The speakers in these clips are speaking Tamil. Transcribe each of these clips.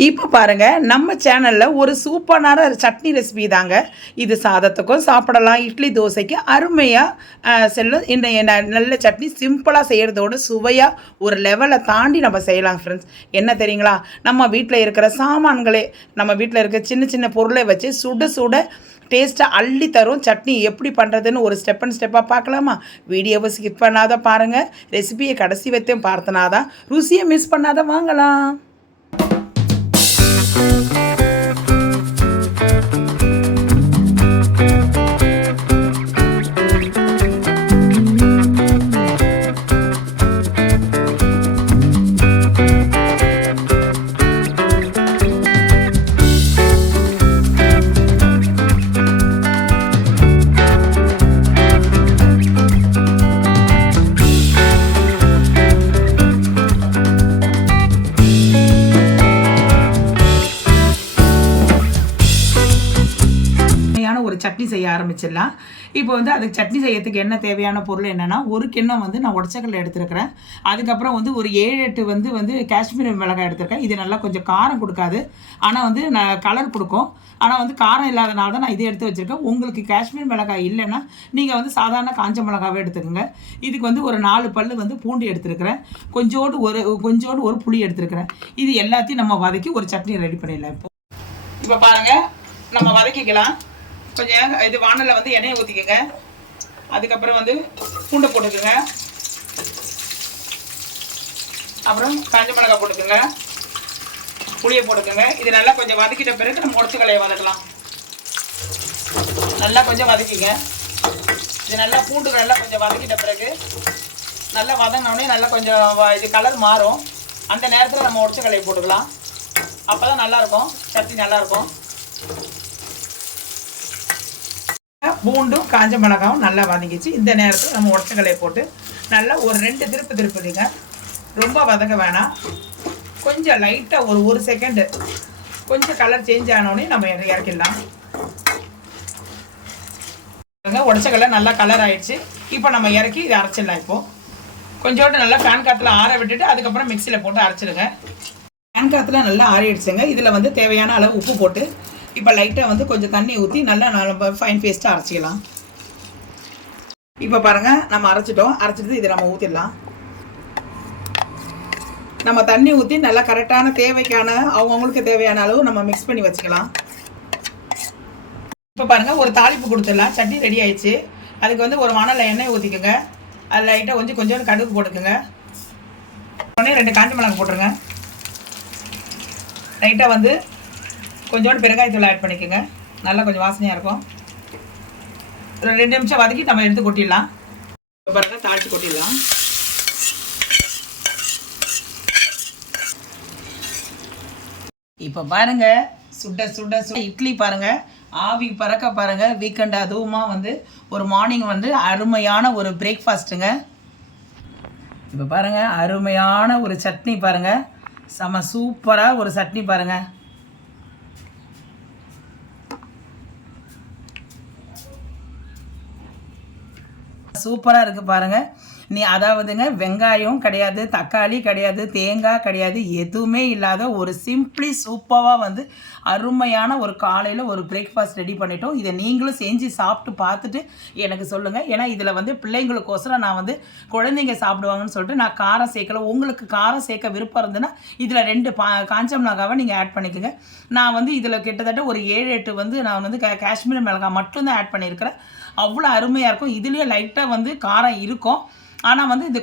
இப்போ பாருங்கள், நம்ம சேனலில் ஒரு சூப்பரான சட்னி ரெசிபி தாங்க. இது சாதத்துக்கும் சாப்பிடலாம், இட்லி தோசைக்கு அருமையாக செல்லும். இந்த நல்ல சட்னி சிம்பிளாக செய்கிறதோட சுவையாக ஒரு லெவலை தாண்டி நம்ம செய்யலாம் ஃப்ரெண்ட்ஸ். என்ன தெரியுங்களா, நம்ம வீட்டில் இருக்கிற சாமான்களே, நம்ம வீட்டில் இருக்கிற சின்ன சின்ன பொருளை வச்சு சுட சுட டேஸ்ட்டாக அள்ளி தரும் சட்னி எப்படி பண்ணுறதுன்னு ஒரு ஸ்டெப் அண்ட் ஸ்டெப்பாக பார்க்கலாமா? வீடியோவை ஸ்கிப் பண்ணாத பாருங்கள், ரெசிபியை கடைசி வைத்தையும் பார்த்தனாதான் ருசியை மிஸ் பண்ணாத வாங்கலாம். ஒரு சட்னி செய்ய ஆரம்பிச்சிடலாம். இப்போ வந்து அதுக்கு சட்னி செய்யறதுக்கு என்ன தேவையான பொருள் என்னென்னா, ஒரு கிண்ணம் வந்து நான் உடச்சக்கல்ல எடுத்துருக்கிறேன். அதுக்கப்புறம் வந்து ஒரு 7-8 வந்து காஷ்மீரி மிளகாய் எடுத்திருக்கேன். இது நல்லா கொஞ்சம் காரம் கொடுக்காது, ஆனால் வந்து நான் கலர் கொடுக்கும். ஆனால் வந்து காரம் இல்லாதனால தான் நான் இதை எடுத்து வச்சுருக்கேன். உங்களுக்கு காஷ்மீர் மிளகாய் இல்லைன்னா நீங்கள் வந்து சாதாரண காஞ்ச மிளகாவே எடுத்துக்கோங்க. இதுக்கு வந்து ஒரு 4 பல் வந்து பூண்டு எடுத்துருக்கிறேன். கொஞ்சோடு ஒரு புளி எடுத்துருக்கிறேன். இது எல்லாத்தையும் நம்ம வதக்கி ஒரு சட்னி ரெடி பண்ணிடலாம். இப்போ பாருங்கள், நம்ம வதக்கிக்கலாம். கொஞ்சம் இது வானலில் வந்து எண்ணெயை ஊற்றிக்கோங்க. அதுக்கப்புறம் வந்து பூண்டை போட்டுக்கோங்க. அப்புறம் காஞ்ச மிளகாய் போட்டுக்கோங்க, புளியை போட்டுக்கோங்க. இது நல்லா கொஞ்சம் வதக்கிட்ட பிறகு நம்ம உடச்சக்கல்லையை வதக்கலாம். நல்லா கொஞ்சம் வதக்கிங்க. இது நல்லா பூண்டு நல்லா கொஞ்சம் வதக்கிட்ட பிறகு நல்லா வதங்கினோடனே நல்லா கொஞ்சம் இது கலர் மாறும். அந்த நேரத்தில் நம்ம உடச்சக்கல்லையை போட்டுக்கலாம். அப்போ தான் நல்லாயிருக்கும், சட்னி நல்லாயிருக்கும். பூண்டும் காஞ்ச மிளகாவும் நல்லா வதங்கிச்சு. இந்த நேரத்தில் நம்ம உடச்சக்கல்லையை போட்டு நல்லா ஒரு 2 திருப்புதுங்க. ரொம்ப வதங்க வேணாம், கொஞ்சம் லைட்டாக ஒரு செகண்டு கொஞ்சம் கலர் சேஞ்ச் ஆனோடனே நம்ம இறக்கிடலாம். உடச்சக்கல்லை நல்லா கலர் ஆகிடுச்சு. இப்போ நம்ம இறக்கி இதை அரைச்சிடலாம். இப்போது கொஞ்சோண்டு நல்லா ஃபேன் காற்றுல ஆற விட்டுட்டு அதுக்கப்புறம் மிக்சியில் போட்டு அரைச்சிடுங்க. ஃபேன் காற்றுல நல்லா ஆறிடுச்சுங்க. இதில் வந்து தேவையான அளவு உப்பு போட்டு இப்போ லைட்டாக வந்து கொஞ்சம் தண்ணி ஊற்றி நல்லா நம்ம ஃபைன் பேஸ்ட்டாக அரைச்சிக்கலாம். இப்போ பாருங்கள், நம்ம அரைச்சிட்டு இதை நம்ம ஊற்றிடலாம். நம்ம தண்ணி ஊற்றி நல்லா கரெக்டான தேவைக்கான அவங்கவுங்களுக்கு தேவையான அளவு நம்ம மிக்ஸ் பண்ணி வச்சுக்கலாம். இப்போ பாருங்கள், ஒரு தாளிப்பு கொடுத்துடலாம். சட்னி ரெடி ஆயிடுச்சு. அதுக்கு வந்து ஒரு வானலில் எண்ணெய் ஊற்றிக்கோங்க. அது லைட்டாக கொஞ்சோண்டு கடுகு போட்டுக்கோங்க. உடனே 2 காஞ்ச மிளகாய் போட்டுருங்க. லைட்டாக வந்து கொஞ்சோண்டு பெருங்காயத்தூள் ஆட் பண்ணிக்கோங்க. நல்லா கொஞ்சம் வாசனையாக இருக்கும். ஒரு 2 நிமிஷம் வதக்கி நம்ம எடுத்து கொட்டிடலாம். இப்போ பாருங்கள், தாளித்து கொட்டிடலாம். இப்போ பாருங்கள், சுட சுட இட்லி பாருங்கள், ஆவி பறக்க பாருங்கள். வீக்கெண்டு அதுவுமா வந்து ஒரு மார்னிங் வந்து அருமையான ஒரு பிரேக்ஃபாஸ்ட்டுங்க. இப்போ பாருங்கள், அருமையான ஒரு சட்னி பாருங்கள், செம சூப்பராக ஒரு சட்னி பாருங்கள். சூப்பராக இருக்குது பாருங்கள். அதாவதுங்க, வெங்காயம் கிடையாது, தக்காளி கிடையாது, தேங்காய் கிடையாது, எதுவுமே இல்லாத ஒரு சிம்பிளி சூப்பராக வந்து அருமையான ஒரு காலையில் ஒரு பிரேக்ஃபாஸ்ட் ரெடி பண்ணிட்டோம். இதை நீங்களும் செஞ்சு சாப்பிட்டு பார்த்துட்டு எனக்கு சொல்லுங்கள். ஏன்னா இதில் வந்து பிள்ளைங்களுக்கோசரம் நான் வந்து குழந்தைங்க சாப்பிடுவாங்கன்னு சொல்லிட்டு நான் காரம் சேர்க்கல. உங்களுக்கு காரம் சேர்க்க விருப்பம் இருந்ததுன்னா இதில் 2 காஞ்ச மிளகாவை நீங்கள் ஆட் பண்ணிக்கோங்க. நான் வந்து இதில் கிட்டத்தட்ட ஒரு 7-8 வந்து நான் வந்து காஷ்மீர் மிளகாய் மட்டும்தான் ஆட் பண்ணியிருக்கிறேன். அவ்வளோ அருமையாக இருக்கும். இதுலேயே லைட்டாக வந்து காரம் இருக்கும், ஆனால் வந்து இது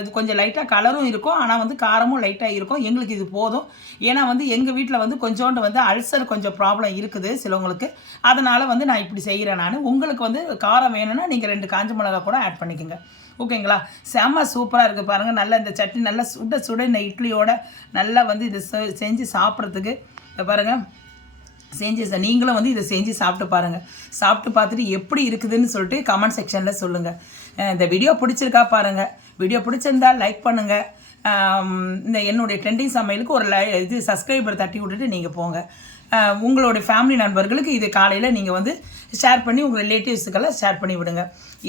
இது கொஞ்சம் லைட்டாக கலரும் இருக்கும், ஆனால் வந்து காரமும் லைட்டாக இருக்கும். எங்களுக்கு இது போதும். ஏன்னா வந்து எங்கள் வீட்டில் வந்து கொஞ்சோண்டு வந்து அல்சர் கொஞ்சம் ப்ராப்ளம் இருக்குது சிலவங்களுக்கு. அதனால் வந்து நான் இப்படி செய்கிறேன். நான் உங்களுக்கு வந்து காரம் வேணும்னா நீங்கள் 2 காஞ்ச மிளகா கூட ஆட் பண்ணிக்கோங்க. ஓகேங்களா? செம்ம சூப்பராக இருக்குது பாருங்கள். நல்லா இந்த சட்னி நல்லா சுட இந்த இட்லியோட நல்லா வந்து இது செஞ்சு சாப்பிட்றதுக்கு பாருங்கள். நீங்களும் வந்து இதை செஞ்சு சாப்பிட்டு பாருங்கள். சாப்பிட்டு பார்த்துட்டு எப்படி இருக்குதுன்னு சொல்லிட்டு கமெண்ட் செக்ஷனில் சொல்லுங்கள். இந்த வீடியோ பிடிச்சிருக்கா பாருங்கள். வீடியோ பிடிச்சிருந்தால் லைக் பண்ணுங்கள், இந்த என்னுடைய ட்ரெண்டிங் சமையலுக்கு ஒரு இது சப்ஸ்கிரைபர் தட்டி விட்டுட்டு நீங்கள் போங்க. உங்களுடைய ஃபேமிலி நண்பர்களுக்கு இது காலையில் நீங்கள் வந்து ஷேர் பண்ணி உங்கள் ரிலேட்டிவ்ஸுக்கெல்லாம் ஷேர் பண்ணி விடுங்க.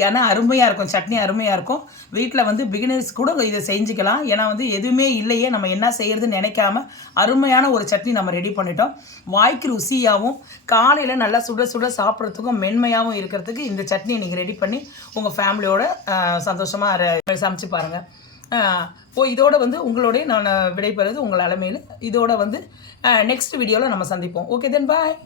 ஏன்னா அருமையாக இருக்கும், சட்னி அருமையாக இருக்கும். வீட்டில் வந்து பிகினர்ஸ் கூட இதை செஞ்சுக்கலாம். ஏன்னா வந்து எதுவுமே இல்லையே நம்ம என்ன செய்கிறதுன்னு நினைக்காம அருமையான ஒரு சட்னி நம்ம ரெடி பண்ணிட்டோம். வாய்க்கு ருசியாகவும் காலையில் நல்லா சுட சுட சாப்பிட்றதுக்கும் மென்மையாகவும் இருக்கிறதுக்கு இந்த சட்னியை நீங்கள் ரெடி பண்ணி உங்கள் ஃபேமிலியோட சந்தோஷமாக சமைச்சு பாருங்கள். இதோட வந்து உங்களோடைய நான் விடைபெறுவது உங்கள் அலமையில். இதோட வந்து நெக்ஸ்ட் வீடியோவில் நம்ம சந்திப்போம். ஓகே தென் பாய்.